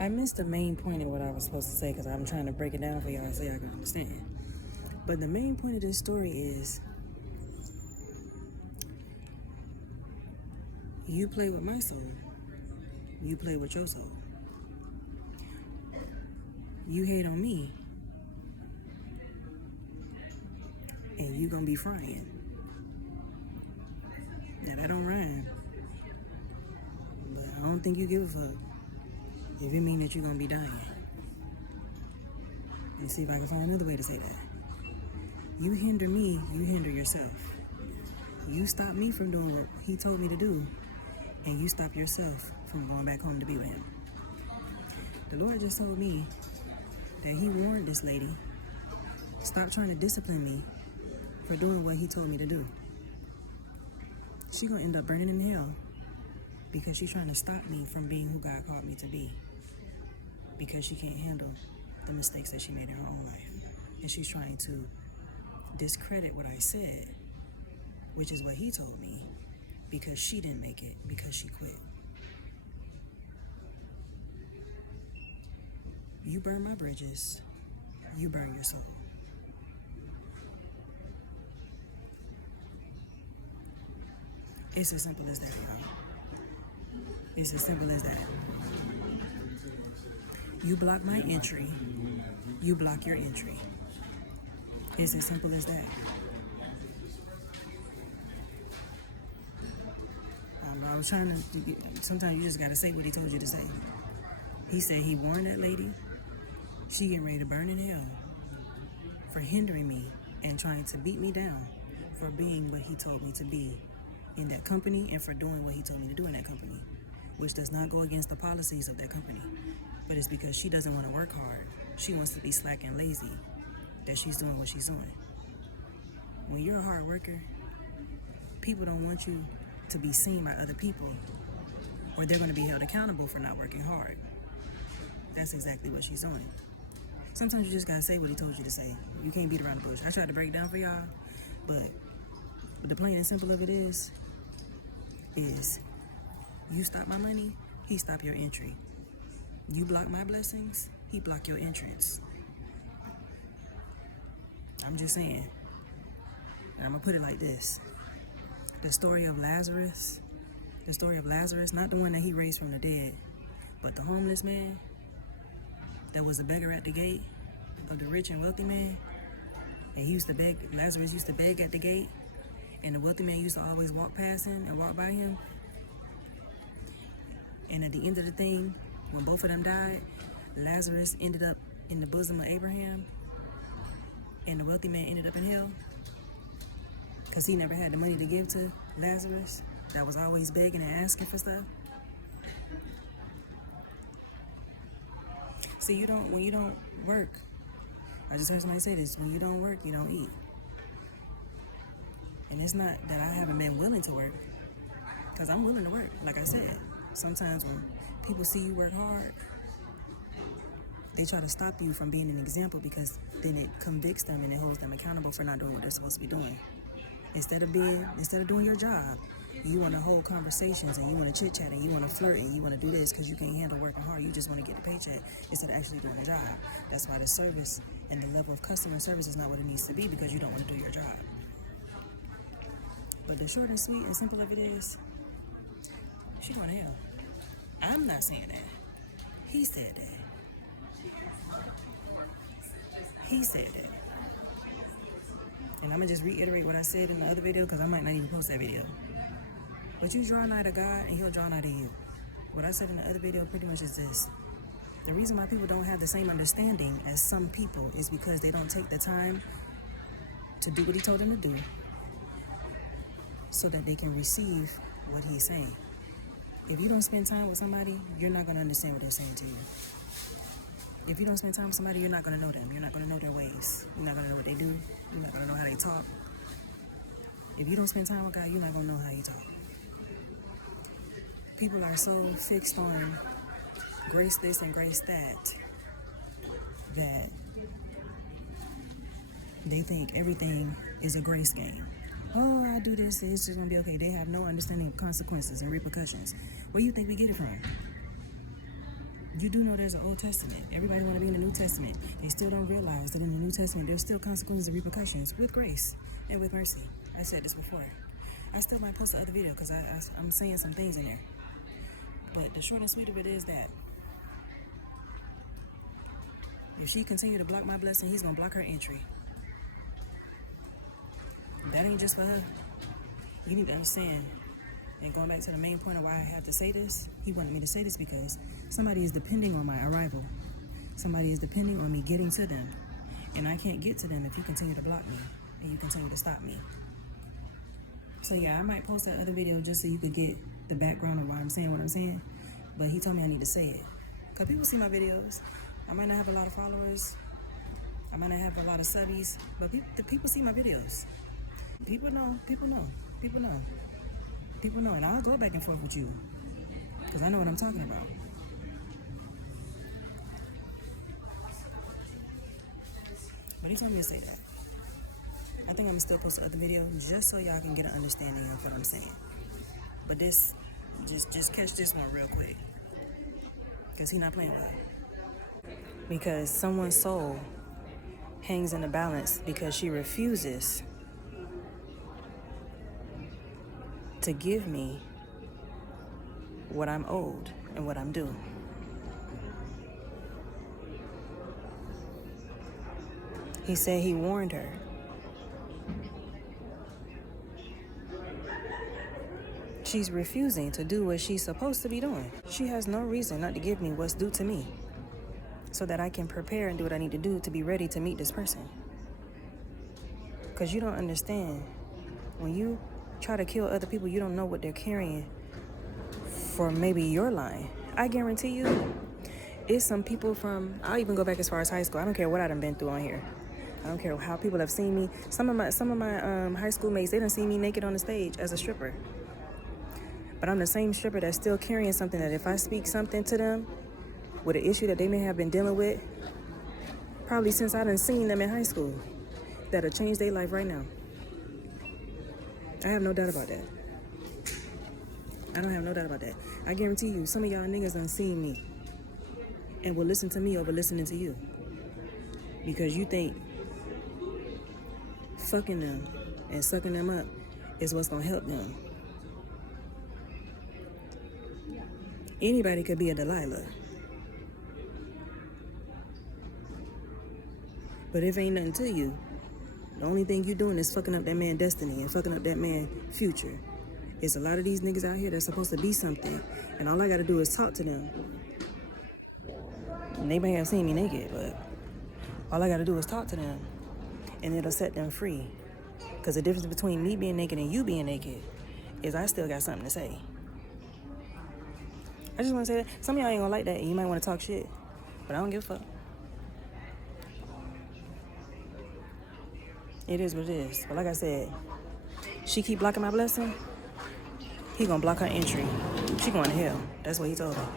I missed the main point of what I was supposed to say because I'm trying to break it down for y'all so y'all can understand. But the main point of this story is you play with my soul, you play with your soul. You hate on me, and you gonna be frying. Now that don't rhyme, but I don't think you give a fuck if it mean that you're gonna be dying. Let me see if I can find another way to say that. You hinder me, you hinder yourself. You stop me from doing what he told me to do, and you stop yourself from going back home to be with him. The Lord just told me that he warned this lady, stop trying to discipline me for doing what he told me to do. She gonna end up burning in hell because she's trying to stop me from being who God called me to be, because she can't handle the mistakes that she made in her own life. And she's trying to discredit what I said, which is what he told me, because she didn't make it, because she quit. You burn my bridges, you burn your soul. It's as simple as that, y'all. It's as simple as that. You block my entry, you block your entry. It's as simple as that. I was trying to, sometimes you just gotta say what he told you to say. He said he warned that lady. She getting ready to burn in hell for hindering me and trying to beat me down for being what he told me to be in that company and for doing what he told me to do in that company, which does not go against the policies of that company. But it's because she doesn't want to work hard. She wants to be slack and lazy that she's doing what she's doing. When you're a hard worker, people don't want you to be seen by other people, or they're going to be held accountable for not working hard. That's exactly what she's doing. Sometimes you just gotta say what he told you to say. You can't beat around the bush. I tried to break it down for y'all, but the plain and simple of it is you stop my money, he stop your entry. You block my blessings, he block your entrance. I'm just saying. And I'm gonna put it like this. The story of Lazarus, not the one that he raised from the dead, but the homeless man that was a beggar at the gate of the rich and wealthy man. And he used to beg, Lazarus used to beg at the gate, and the wealthy man used to always walk past him and walk by him. And at the end of the thing, when both of them died, Lazarus ended up in the bosom of Abraham, and the wealthy man ended up in hell because he never had the money to give to Lazarus that was always begging and asking for stuff. See, when you don't work, I just heard somebody say this, when you don't work, you don't eat. And it's not that I haven't been willing to work, because I'm willing to work. Like I said, sometimes when people see you work hard, they try to stop you from being an example, because then it convicts them and it holds them accountable for not doing what they're supposed to be doing. Instead of doing your job, you want to hold conversations and you want to chit-chat and you want to flirt and you want to do this because you can't handle working hard. You just want to get a paycheck instead of actually doing a job. That's why the service and the level of customer service is not what it needs to be, because you don't want to do your job. But the short and sweet and simple of it is, she going to hell. I'm not saying that. He said that. He said that. And I'm going to just reiterate what I said in the other video, because I might not even post that video. But you draw nigh to God and he'll draw nigh to you. What I said in the other video pretty much is this. The reason why people don't have the same understanding as some people is because they don't take the time to do what he told them to do so that they can receive what he's saying. If you don't spend time with somebody, you're not going to understand what they're saying to you. If you don't spend time with somebody, you're not going to know them. You're not going to know their ways. You're not going to know what they do. You're not going to know how they talk. If you don't spend time with God, you're not going to know how you talk. People are so fixed on grace this and grace that they think everything is a grace game. Oh, I do this, it's just going to be okay. They have no understanding of consequences and repercussions. Where do you think we get it from? You do know there's an Old Testament. Everybody want to be in the New Testament. They still don't realize that in the New Testament, there's still consequences and repercussions with grace and with mercy. I said this before. I still might post the other video because I'm saying some things in there. But the short and sweet of it is that if she continue to block my blessing, he's going to block her entry. That ain't just for her. You need to understand. And going back to the main point of why I have to say this, he wanted me to say this because somebody is depending on my arrival. Somebody is depending on me getting to them. And I can't get to them if you continue to block me and you continue to stop me. So yeah, I might post that other video just so you could get the background of why I'm saying what I'm saying. But he told me I need to say it. Because people see my videos. I might not have a lot of followers. I might not have a lot of subbies. But the people see my videos. People know. People know. People know. People know, and I'll go back and forth with you because I know what I'm talking about. But he told me to say that. I think I'm gonna still post the other video just so y'all can get an understanding of what I'm saying. But this, just catch this one real quick because he's not playing with it. Because someone's soul hangs in the balance because she refuses to give me what I'm owed and what I'm due. He said he warned her. She's refusing to do what she's supposed to be doing. She has no reason not to give me what's due to me so that I can prepare and do what I need to do to be ready to meet this person. Because you don't understand. When you try to kill other people, you don't know what they're carrying for maybe your line. I guarantee you, it's some people from, I'll even go back as far as high school. I don't care what I done been through on here. I don't care how people have seen me. Some of my high school mates, they done seen me naked on the stage as a stripper. But I'm the same stripper that's still carrying something that if I speak something to them with an issue that they may have been dealing with, probably since I done seen them in high school, that'll change their life right now. I have no doubt about that. I don't have no doubt about that. I guarantee you, some of y'all niggas done seen me and will listen to me over listening to you. Because you think fucking them and sucking them up is what's gonna help them. Anybody could be a Delilah. But if ain't nothing to you, the only thing you doing is fucking up that man's destiny and fucking up that man's future. It's a lot of these niggas out here that's supposed to be something, and all I gotta do is talk to them. And they may have seen me naked, but all I gotta do is talk to them, and it'll set them free. Because the difference between me being naked and you being naked is I still got something to say. I just want to say that. Some of y'all ain't gonna like that, and you might want to talk shit, but I don't give a fuck. It is what it is. But like I said, she keep blocking my blessing, he gonna block her entry. She going to hell. That's what he told her.